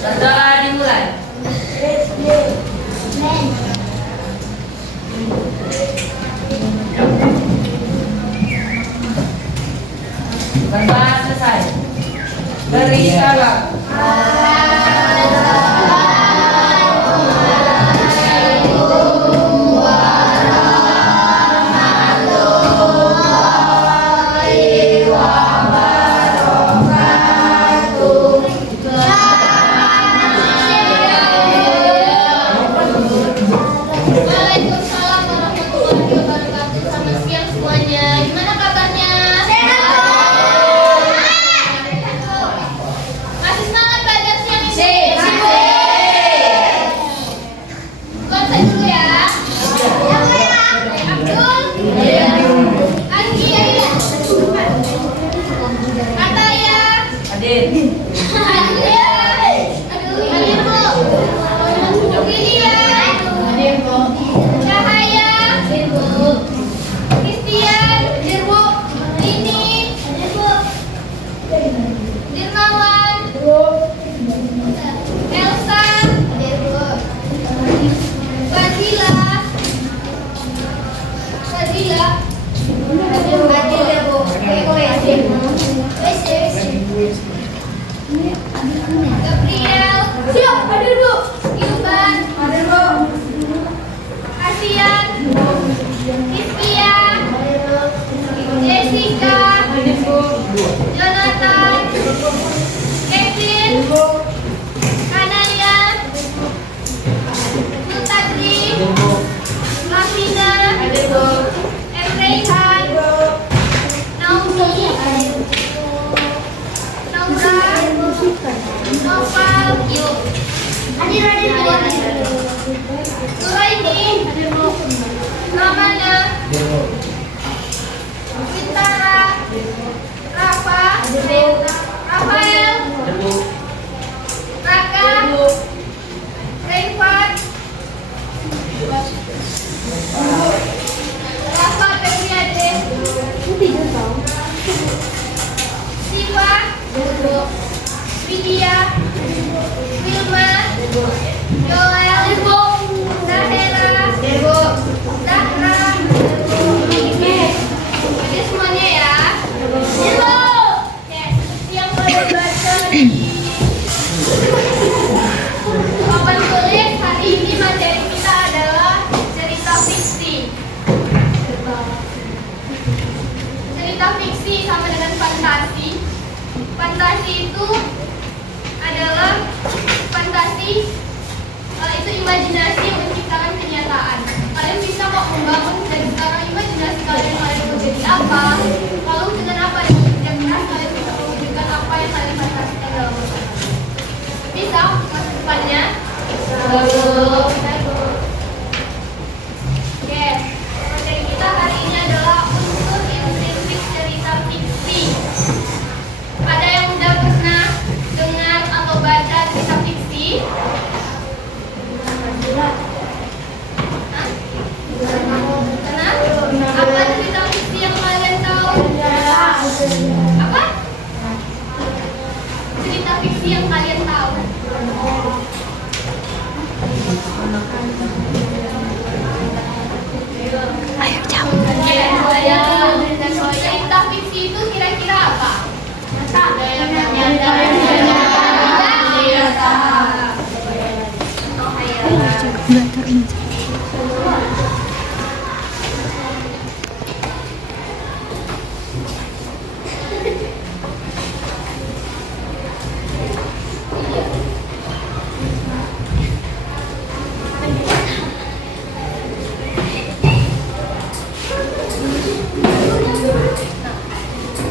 Sudah dimulai. Berdoa selesai. Beri salam. Waalaikumsalam warahmatullahi wabarakatuh. Selamat siang semuanya. Gimana kabarnya? Sehat. Masih semangat belajar siang ini? Bukan saya dulu ya. Abdul. Anggi. Ataya. Adit. Hadir Bu. Lydia. Cahaya. Christian. Lini. Dirmawan. Elsa. Fadila. Gabriel. Siap, hadir Bu. Ilban. Hadir Bu. Asian. Rizkia. Jessica. Hadir Bu. Jonathan. Kevin. Kanaya. Sultadri. Lamina. Hadir Bu. Emrehan. Naomi. Naura. Noval. Yuk. Hadir Bu. Suraini. Ramana. Wintara. Rafa. Rafael. Raka. Reinfat. Rafa Febriade. Siva. Widya. Wilma. Joel. Zahera. Zahra. Oke semuanya ya. Oke, yang pada baca di papan tulis hari ini materi kita adalah cerita fiksi. Cerita fiksi sama dengan fantasi. Fantasi itu adalah itu imajinasi yang menciptakan kenyataan. Kalian bisa kok membangun dari sekarang imajinasi kalian mau jadi apa. Kalau dengan apa yang bekerja keras kalian bisa mewujudkan apa yang kalian fantasikan dalam otak. Bisa masa depannya. Oke, materi kita hari ini adalah unsur intrinsik cerita fiksi. Ada yang udah pernah dengar atau baca cerita fiksi? Pernah? Apa cerita fiksi yang kalian tahu? Apa? Cerita fiksi yang kalian tahu? Ayo jawab. Cerita fiksi itu kira-kira apa? Enggak terus.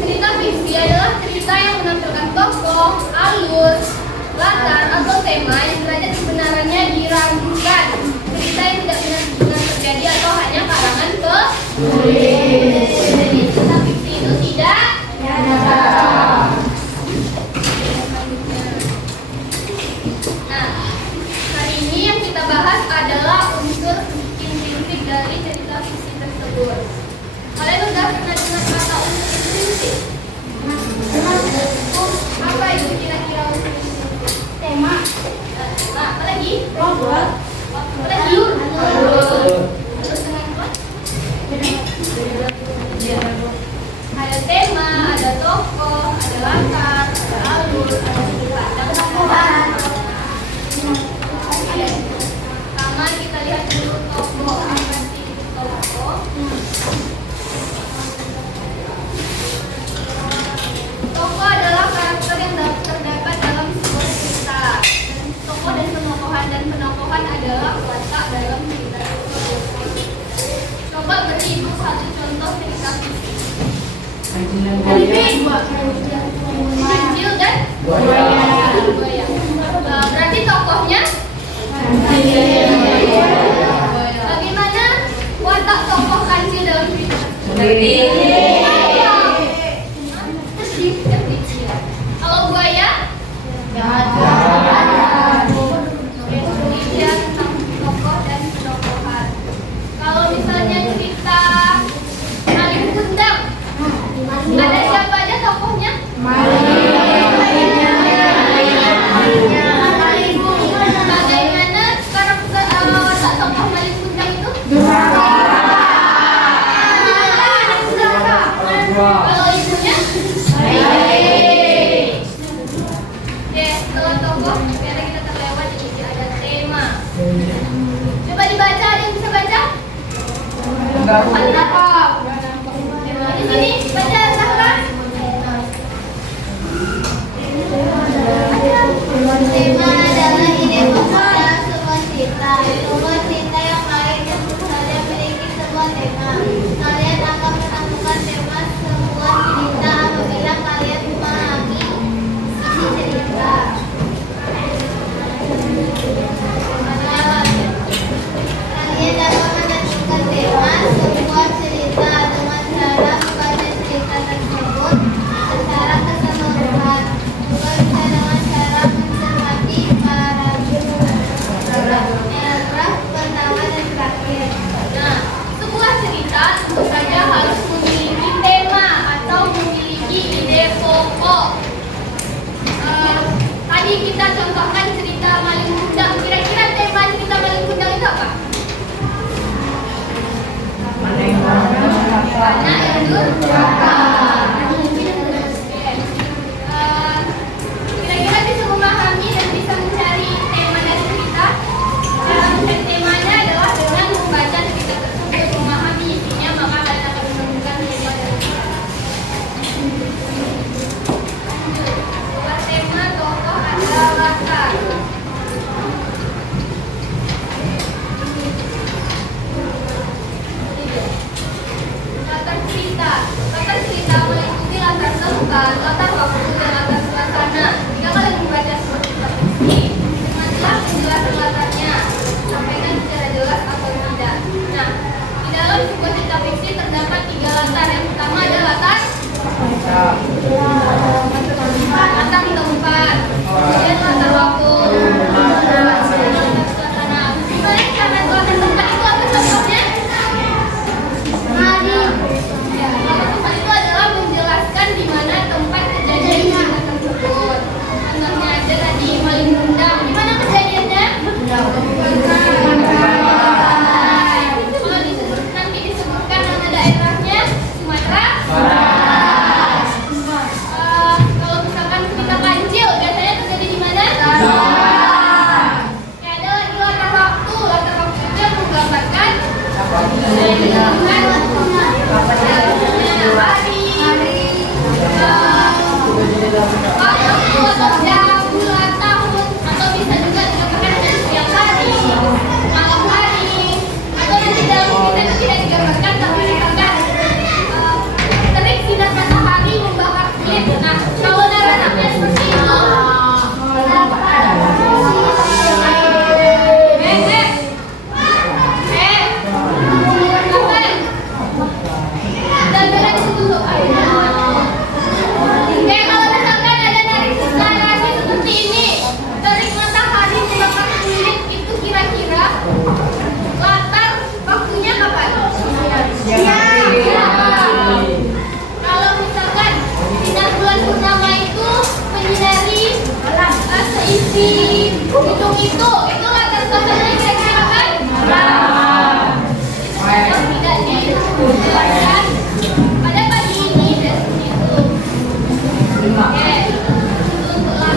Cerita fiksi adalah cerita yang menampilkan tokoh, alur, latar atau tema yang derajat kebenarannya diragukan. Cerita yang tidak benar-benar terjadi atau hanya karangan penulis. Jadi cerita fiksi itu tidak nyata. Nah, hari ini yang kita bahas adalah unsur intrinsik dari cerita fiksi tersebut. Kalian udah pernah dengar kata unsur intrinsik? Apa Pertama kita lihat dulu tokoh. Apa sih itu tokoh? Tokoh adalah karakter yang terdapat dalam sebuah cerita. Tokoh dan penokohan adalah watak dalam cerita tersebut. Coba beri ibu satu contoh cerita fiksi. Kancil dan buaya. Berarti tokohnya bagaimana watak tokoh kancil dalam cerita? Kalau buaya? Dia tentang tokoh dan penokohan. Kalau misalnya cerita Maling Kundang, ada siapa aja tokohnya? Bagaimana karakter watak tokoh Maling Kundang itu? Kalau ibunya? Oke, setelah tokoh, biar kita terlewat ini ada tema. Coba dibaca, ada yang bisa baca? Di sini baca Zahra. Tema adalah ide pokok dalam sebuah cerita. Sebuah cerita yang lain yang saja memiliki sebuah tema. Kalian akan menemukan tema sebuah cerita apabila kalian memahami isi cerita. Kalian dapat menentukan tema sebuah cerita dengan cara membaca cerita tersebut secara keseluruhan. Juga bisa dengan cara mencermati paragraf pertama dan terakhir. Nah, sebuah cerita tentu saja harus memiliki tema atau memiliki ide pokok. Tadi kita contohkan cerita Maling Kundang. Kira-kira tema cerita Maling Kundang itu apa? Anak yang durhaka. Kira-kira bisa memahami dan bisa mencari tema dari cerita. Cara mencari temanya adalah dengan membaca cerita tersebut, memahami isinya, maka kalian akan menemukan tema dari cerita. Lanjut, setelah tema tokoh adalah latar. Latar cerita meliputi latar tempat, latar waktu, dan latar suasana. Jika kalian membaca sebuah cerita fiksi, dengarlah penjelasan latarnya, sampaikan secara jelas atau tidak. Nah, di dalam sebuah cerita fiksi terdapat 3 latar. Yang pertama adalah latar tempat, kemudian latar waktu, latar suasana. Gimana cara latar tempat itu apa contohnya? Ya, latar tempat itu adalah menjelaskan di mana tempat kejadian cerita tersebut. Contohnya aja tadi Maling Kundang. Di mana kejadiannya? Kalau nanti disebutkan nama daerahnya Sumatera. Kalau misalkan cerita kancil, biasanya terjadi di mana? Ya, ada lagi latar waktu. Latar waktu itu yang menggambarkan waktu atau jam, bulan, tahun, atau bisa juga digambarkan dengan siang hari, malam hari, atau nanti dalam cerita itu tidak digambarkan tapi misalkan terik sinar matahari membakar kulit. Nah, kalau naratifnya seperti itu, kayak kalau misalkan ada narasi seperti ini, terik matahari membakar kulit, itu kira-kira latar waktunya kapan? Kalau misalkan sinar bulan purnama itu menyinari seisi hidung itu latar suasananya kira-kira kapan? Yang tidak dijelaskan pada pagi ini dan begitu. Oke, untuk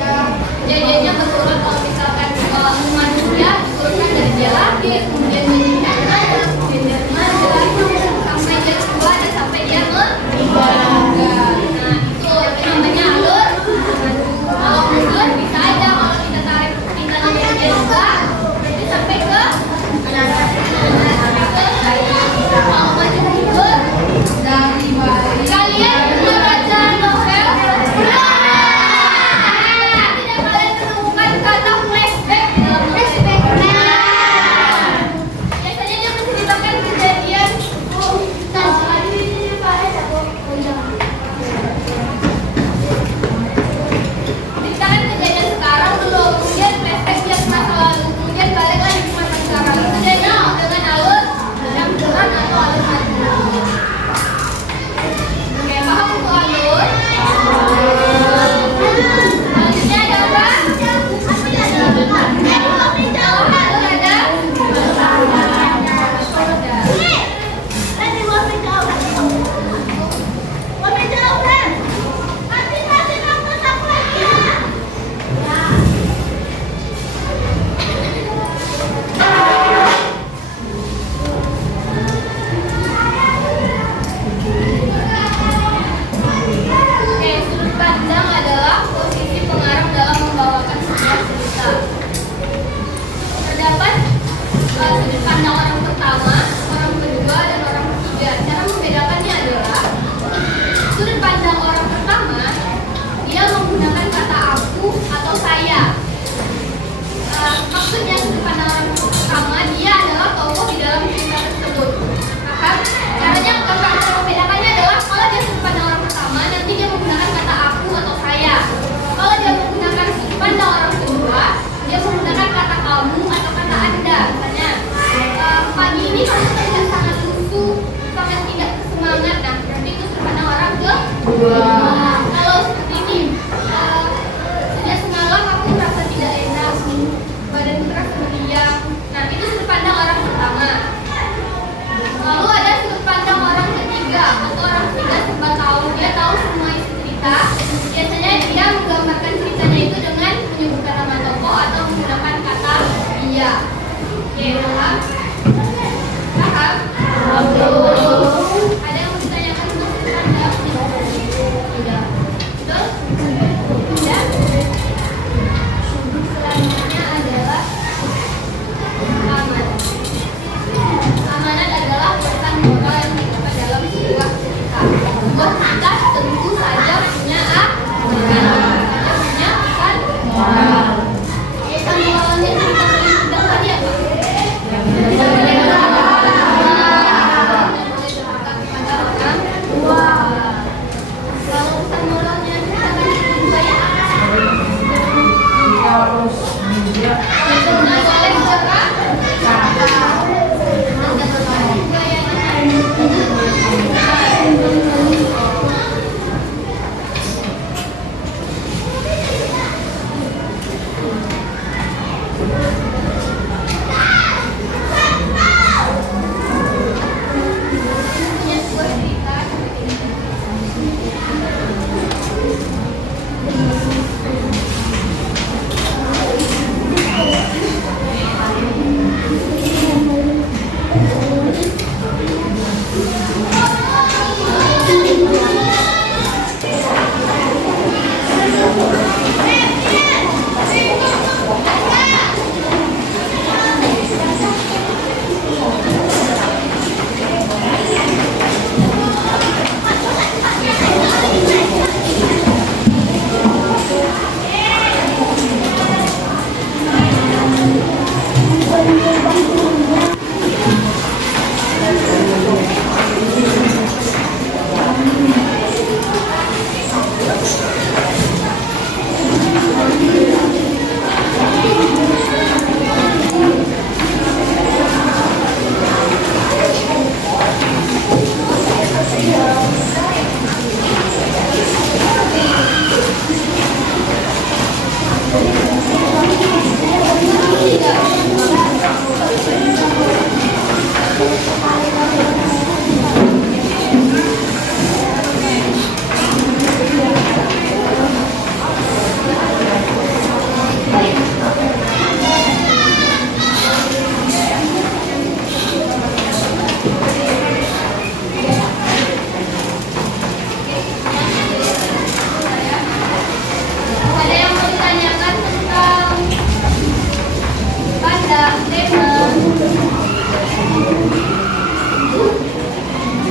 Ya, kejadiannya berulang kalau misalkan manusia diturunkan dari dia lahir, kemudian menjadi anak, kemudian dari mana, sampai dia tua dan sampai dia meninggal. Nah, itu namanya alur maju. Kalau mundur bisa aja kalau kita tarik pintanya dari dia juga, berarti sampai ke kalau maju mundur dari bayi. Kalian punya baca novel? Tidak kalian menemukan kata flashback dalam flashback? Biasanya dia menceritakan kejadian. Ceritakan kejadian sekarang dulu, kemudian flashback dia ke masa lalu, kemudian balik lagi ke masa sekarang. Itu jadinya dengan alur campuran atau alur maju. Oke, paham untuk alur? Selanjutnya ada apa? Alur ada? Oke, sudut pandang adalah posisi pengarang dalam membawakan sebuah cerita. Terdapat sudut pandang orang pertama, orang kedua, dan orang ketiga. Cara membedakannya adalah sudut pandang orang pertama, dia menggunakan kata aku atau saya. Maksudnya sudut pandang orang pertama, dia adalah tokoh di dalam cerita tersebut. Paham? Caranya cara membedakannya adalah kalau dia sudut pandang orang pertama, nanti dia menggunakan kata aku atau saya. Kalau dia menggunakan sudut pandang orang kedua, dia menggunakan kata kamu atau kata anda. Misalnya, pagi ini kamu terlihat sangat lusuh, sangat tidak semangat. Nah, berarti itu sudut pandang orang kedua. Kalau seperti ini, sejak semalam aku merasa tidak enak, badanku terasa meriang. Nah, itu sudut pandang orang pertama. Lalu ada sudut pandang orang ketiga atau orang ketiga sebab tahu, dia tahu semua isi cerita. Biasanya dia menggambarkan ceritanya itu dengan menyebutkan nama tokoh atau menggunakan kata dia. Oke, paham? Paham? Ada yang mau ditanyakan untuk sudut pandang? Tidak. Betul? Tidak? Selanjutnya adalah amanat. Amanat adalah pesan moral yang didapat dalam sebuah cerita. Sebuah cerita tentu saja punya amanat, punya pesan moral. Pesan moralnya cerita paling mudah tadi apa? Tidak boleh durhaka kepada orang tua. Kalau pesan moralnya cerita paling kedua ya apa? Nggak boleh durhaka.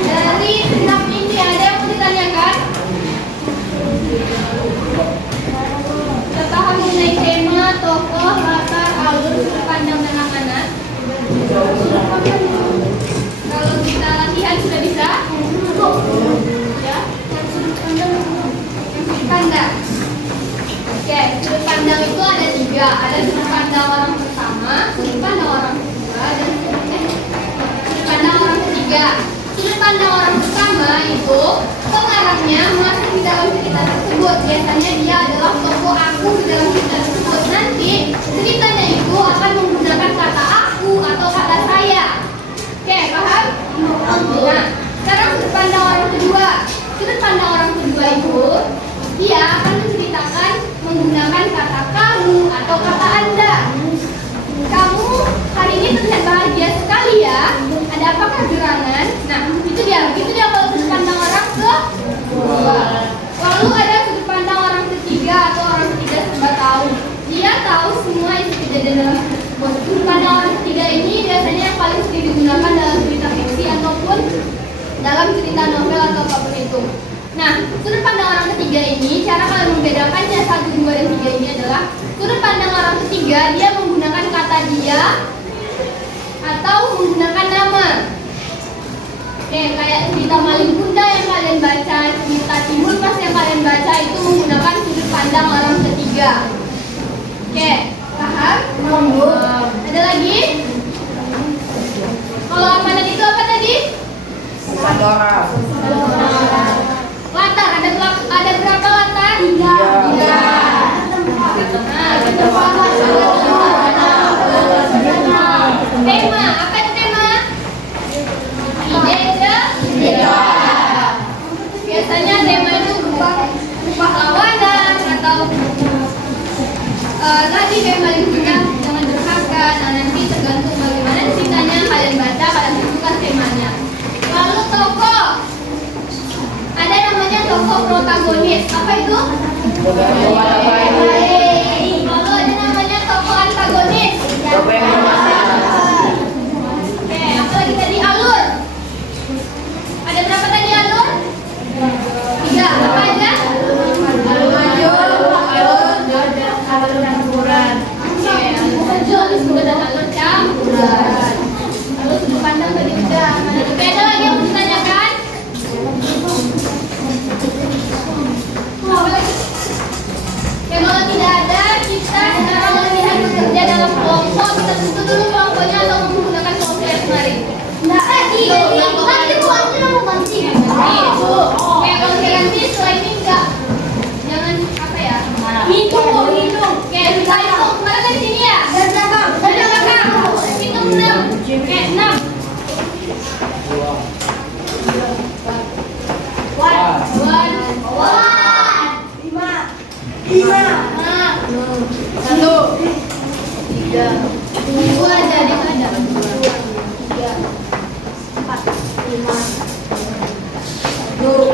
Dari enam ini ada yang mau ditanyakan? Terpaham mengenai tema, tokoh, latar, alur, sudut pandang anak-anak? Kalau kita latihan sudah bisa? Ya, yang sudut pandang. Sudut pandang. Oke, sudut pandang itu ada tiga. Ada sudut pandang orang pertama, sudut pandang orang kedua, dan sudut pandang orang ketiga. Sudut pandang orang pertama itu pengarangnya masuk di dalam cerita tersebut. Biasanya dia adalah tokoh aku di dalam cerita tersebut. Nanti ceritanya itu akan menggunakan kata aku atau kata saya. Oke, paham? Nah, sekarang sudut pandang orang kedua. Sudut pandang orang kedua itu dia akan menceritakan menggunakan kata kamu atau kata anda. Kamu hari ini terlihat bahagia sekali ya. Ada apakah gerangan? Nah, itu dia kalau sudut pandang orang kedua. Lalu ada sudut pandang orang ketiga atau orang ketiga serba tahu. Dia tahu semua isi kejadian dalam tersebut. Sudut pandang orang ketiga ini biasanya yang paling sering digunakan dalam cerita fiksi ataupun dalam cerita novel atau apapun itu. Nah, sudut pandang orang ketiga ini, cara kalian membedakannya 1, 2, dan 3 ini adalah sudut pandang orang ketiga, dia menggunakan kata dia atau menggunakan nama. Oke, kayak cerita Maling Bunda yang kalian baca, cerita Timun Mas yang kalian baca itu menggunakan sudut pandang orang ketiga. Oke, paham? Ada lagi? Kalau amanat itu apa tadi? Latar, ada berapa latar? 3. Tema, apa itu tema? Ide. Biasanya tema itu berupa pahlawanan atau tadi tema lingkungan jangan durhaka. Nah, nanti tergantung bagaimana ceritanya kalian baca, kalian tentukan temanya. Lalu tokoh. Ada namanya tokoh protagonis. Apa itu? Lalu ada namanya tokoh antagonis. Oke, apa lagi tadi? Alur. Ada berapa tadi alur? 3. Apa aja? Alur campuran. Oke, alur majoris dan alur campuran. Lalu sudut pandang tadi sudah. Oke, ada lagi yang mau ditanyakan? Oke, kalau tidak ada, kita sekarang melihat bekerja dalam kelompok. Kita tentu dulu kelompoknya atau menggunakan kelompok yang kemarin. Nanti mau ganti. Oke, kalau ganti setelah ini enggak. Jangan apa ya? Hitung. Oke, kita hitung. Mana dari sini ya? Dari belakang. Hitung 6. Oke, 6. 2 jadi ada 3, 4, 5, 6.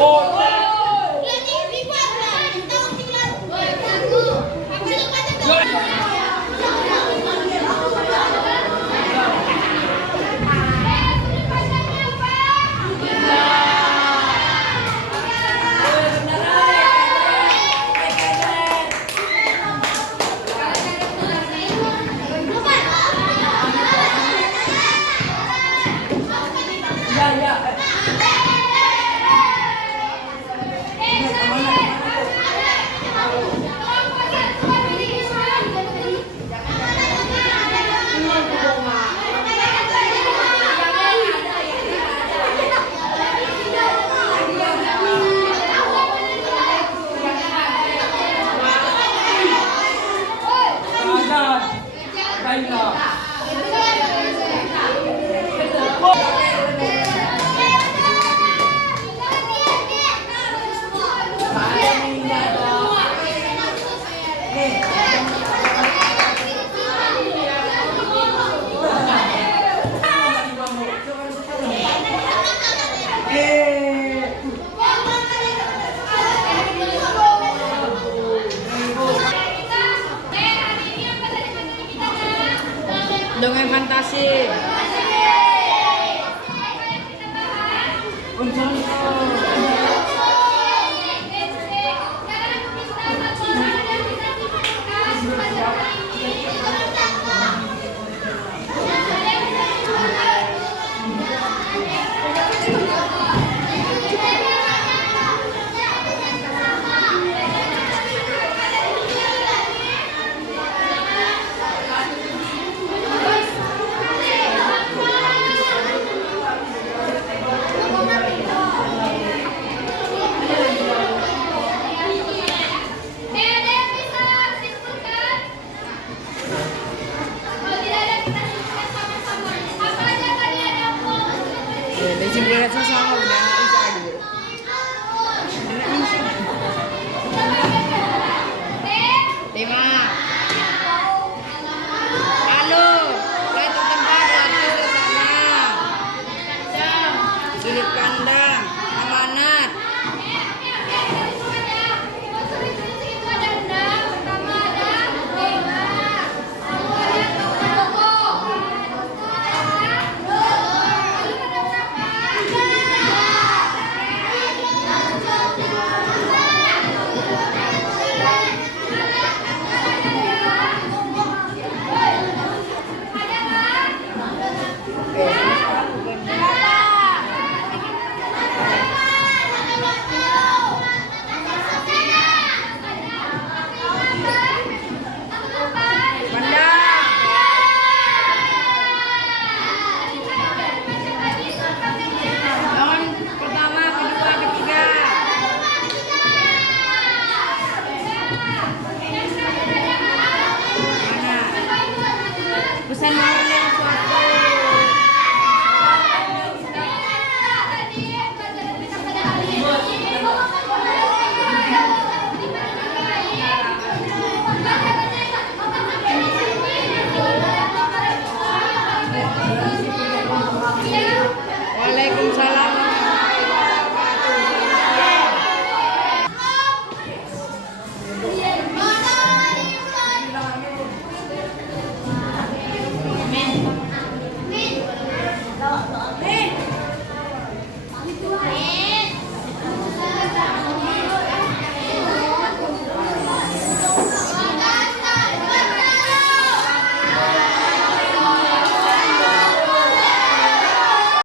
Oh,